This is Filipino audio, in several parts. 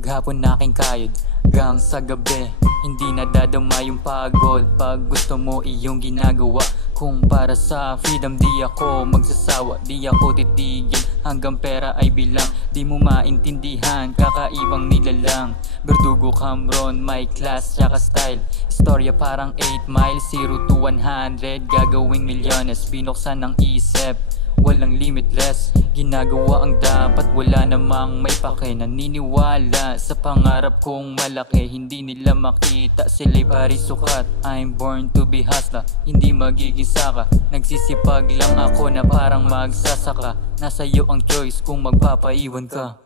Maghapon na aking kayod hanggang sa gabi, hindi nadadama yung pagod pag gusto mo iyong ginagawa. Kung para sa freedom di ako magsasawa, di ako titigil hanggang pera ay bilang. Di mo maintindihan, kakaibang nilalang. Berdugo Camron, may class tsaka style. Istorya parang 8 miles, 0 to 100, gagawing milyones. Binuksan ng isip, walang limitless. Ginagawa ang dapat, wala namang may pake. Naniniwala sa pangarap kong malaki, hindi nila makita, sila'y parisukat. I'm born to be hustler, hindi magiging saka. Nagsisipag lang ako na parang magsasaka. Nasa iyo ang choice kung magpapaiwan ka.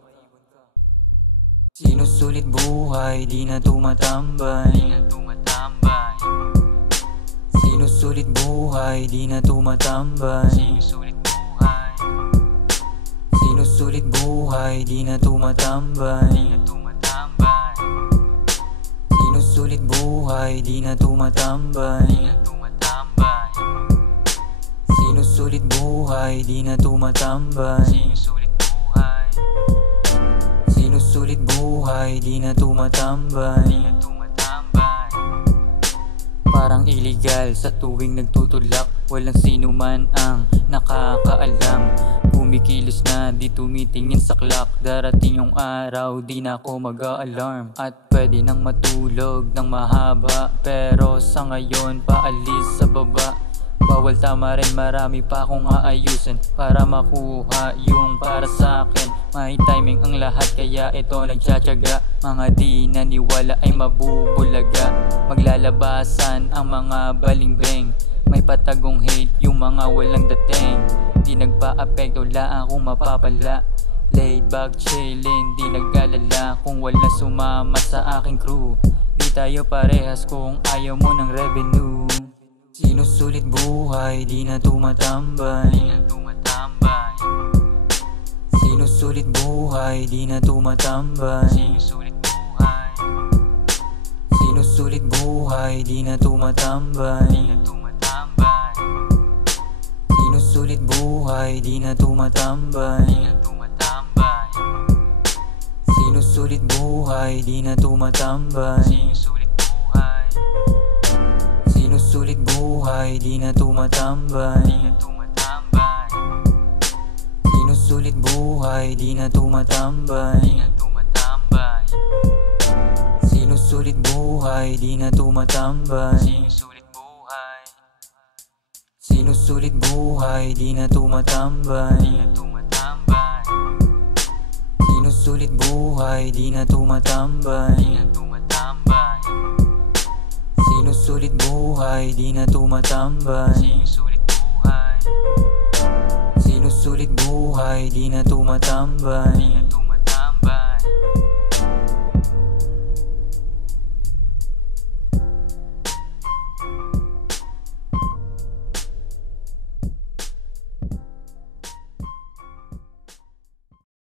Sinusulit buhay, di na tumatambay. Sinusulit buhay, di na tumatambay. Sinusulit buhay, di na tumatambay. Sinusulit buhay, di na tumatambay. Sinusulit buhay, di na tumatambay. Sinusulit buhay, di na tumatambay. Parang illegal sa tuwing nagtutulak, walang sino man ang nakakaalam. Kumikilos na di tumitingin sa clock, darating yung araw di na ako mag-a-alarm. At pwede nang matulog ng mahaba, pero sa ngayon paalis sa baba. Bawal tama rin, marami pa akong aayusin para makuha yung para sa akin. May timing ang lahat kaya ito nagtsatsaga. Mga di naniwala ay mabubulaga, maglalabasan ang mga balingbeng. May patagong hate yung mga walang dating, di nagpa-apekto la akong mapapala. Laid back chillin', di nag-alala kung wala sumama sa aking crew. Di tayo parehas kung ayaw mo ng revenue. Sinusulit buhay, di na tumatambay. Sinusulit buhay, di na tumatambay. Sinusulit buhay, di na tumatambay. Sinusulit buhay, di na tumatambay. Sinusulit buhay, di na tumatambay. Sinusulit buhay, di na tumatambay. Sinusulit buhay, di na tumatambay. Sinusulit buhay, di na tumatambay. Sinusulit buhay, di na tumatambay. Sinusulit buhay, di na tumatambay. Sinusulit buhay, di na tumatambay. Sinusulit buhay, di na tumatambay.